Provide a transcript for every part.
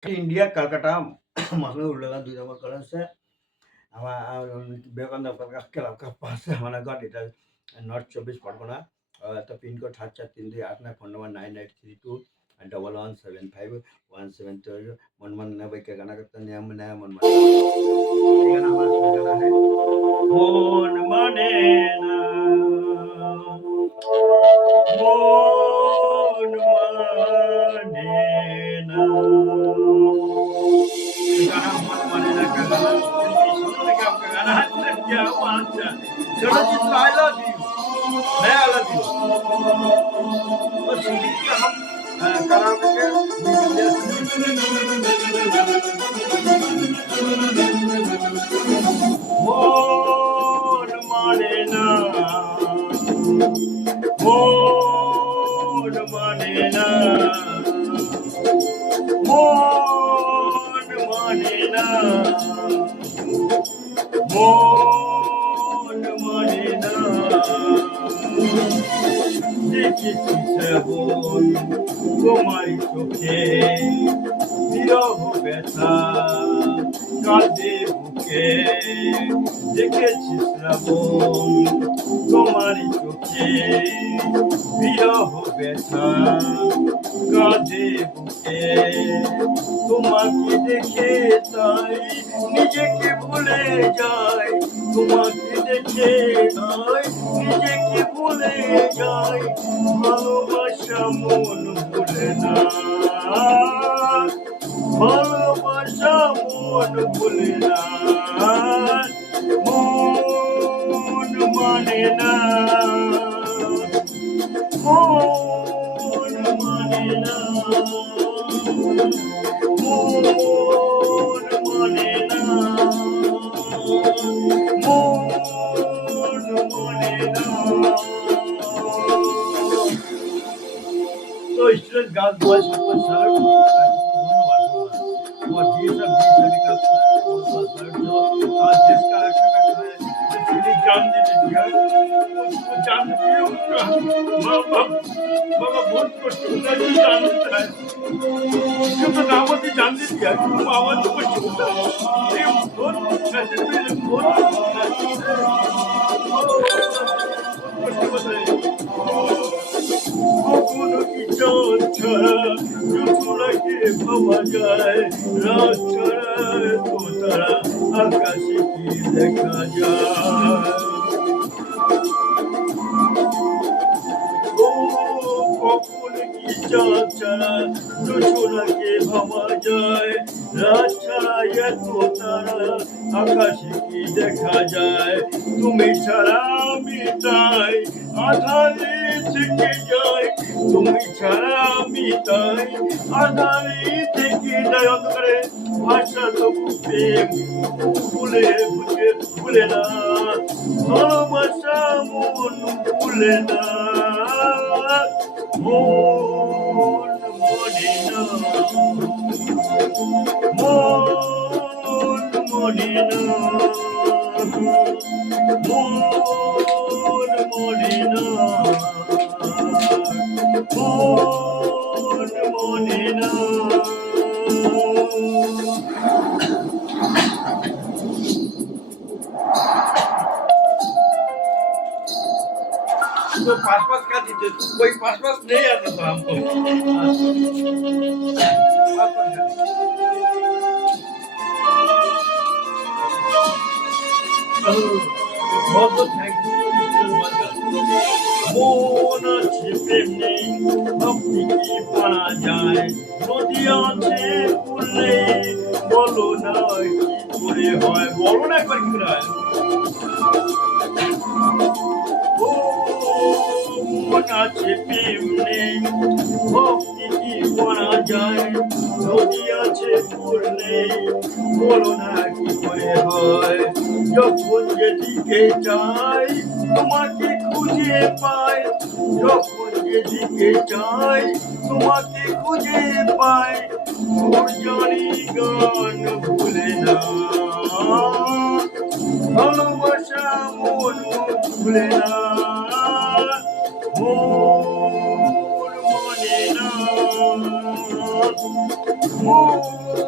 India Calcutta masuk ulangan 2 nomor kelas ama Vivekananda club পাশে আমার ঘর এটা নর্থ 24 পরগনা তো পিনকোড 743289 ফোন নম্বর 9832117517 मनमन न भाई क्या गाना करता नियम नया मनमन ये गाना हमारा सुन गाना है मन मने ना मन मने ना ये गाना मन मने ना का गाना सुनने का आपका गाना है क्या हुआ अच्छा चलो जी आई लव यू मैं आई लव यू और सिंगिंग का हम कराओगे मोन माने ना मोन माने ना मोन माने ना मोन माने ना দেখেছি শ্রাবণ তোমারই চোখে বিরহ ব্যথা কাঁদে বুকে দেখেছি শ্রাবণ তোমারই চোখে বিরহ ব্যথা কাঁদে বুকে তোমাকে দেখে তাই নিজেকে ভুলে যাই তোমাকে দেখে তাই নিজেকে ভুলে যাই ভালোবাসা মন ভুলে না ভালোবাসা মন ভুলে না মন মানে না মন মানে না মন মানে না মন মানে না तो स्टूडेंट गर्ल्स बॉयज सबको सैल्यूट धन्यवाद और ये सब सभी का बहुत बहुत सैल्यूट जो आज देश का रक्षा करता है जिसकी जान दे दी है उसको जान दिए उसका माँ बाप बाबा बहुत कष्ट होता है जान देता है उसको तो नामती जान दे दिया माँ बाप को कष्ट होता है ये बहुत कष्ट में बहुत कष्ट होता है কখনো কি চাঁদ ছাড়া জোছনাকে ভাবা যায় রাত ছাড়া তো তারা আকাশে কি দেখা যায় কখন কি চাঁদ ছাড়া জোছনাকে ভাবা যায় রাত ছাড়া এত তারা আকাশে কি দেখা যায় তুমি ছাড়া আমি তাই আধারে থেকে যাই তুমি ছাড়া আমি তাই আধারে থেকে যাই অন্ধকারে ভাষা তবু প্রেম ভুলে বুঝে ভুলে না ভালোবাসা মন ভুলে না মন মনে না মন মনে না মন মনে না মন মনে না तो पास पास क्या दीजिए कोई पास पास नहीं आता था हमको बहुत बहुत थैंक यू মন আছে প্রেম নেই ভক্তি কি পারা যায় নদী আছে বললে বলো না কি করে হয় বলো না একবার কি করে হয় মন আছে প্রেম নেই ভক্তি কি পারা যায় নদী আছে বললে বলো না কি করে হয় যখন যেদিকে যাই তোমাকে খুঁজে পাই যখন যেদিকে যাই তোমাকে খুঁজে পাই তোর জানি গান ভুলে না ভালোবাসা মন ভুলে না মন মনে না মন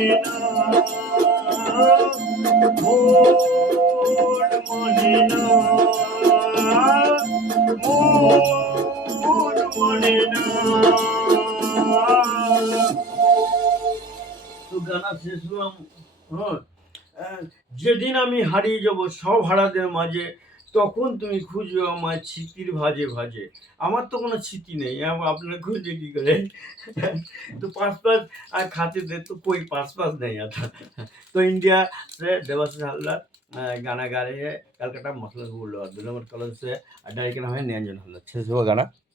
না মন মানে না মন মানে না। তো গানা শেষ হলাম। হ্যাঁ, যেদিন আমি হারিয়ে যাব সব হারাদের মাঝে, তখন তুমি খুঁজবে আমায় স্মৃতির ভাজে ভাজে। আমার তো কোনো স্মৃতি নেই, আপনারা খুঁজে কি করে? तो पास पास खाते थे तो कोई पास पास नहीं आता। तो इंडिया से देवाशीष हालदार गाना गा रहे हैं कलकत्ता मसला बोल रहा 2 नंबर कॉलेज से डायरेक्ट नाम है निरंजन हालदार। शेष हुआ गाना।